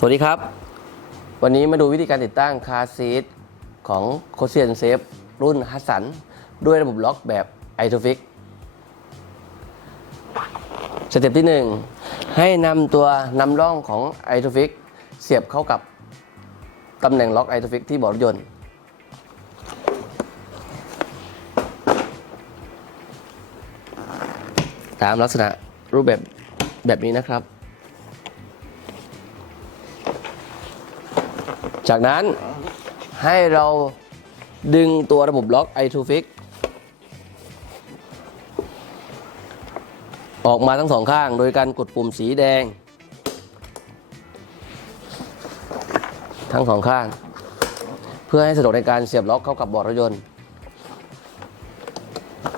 สวัสดีครับ วันนี้มาดูวิธีการติดตั้งคาซีทของโคเซียนเซฟรุ่นฮัสสันด้วยระบบล็อกแบบไอโ o ฟิกสเต็ปที่ 1 ให้นำตัวนำร่องของไอโ o ฟิกเสียบเข้ากับตำแหน่งล็อกไอโ o ฟิกที่เบาะรถยนต์ ตามลักษณะรูปแบบแบบนี้นะครับ จากนั้นให้เราดึงตัวระบบล็อก i 2 Fix ออกมาทั้งสองข้างโดยการกดปุ่มสีแดง ทั้งสองข้าง เพื่อให้สะดวกในการเสียบล็อกเข้ากับเบาะรถยนต์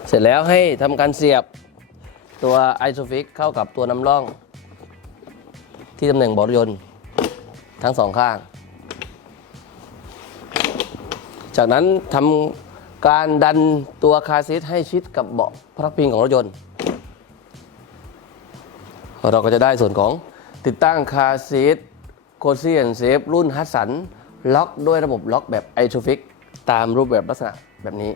เสร็จแล้วให้ทำการเสียบตัว i s o f i x เข้ากับตัวนำร่อง ที่ตำแหน่งเบาะรถยนต์ทั้งสองข้าง จากนั้นทำการดันตัวคาร์ซีทให้ชิดกับเบาะพระพิงของรถยนต์ เราก็จะได้ส่วนของติดตั้งคาร์ซีทโคเซียนเซฟรุ่นฮัสสันล็อกด้วยระบบล็อกแบบไอ o ูฟิก ตามรูปแบบลักษณะแบบนี้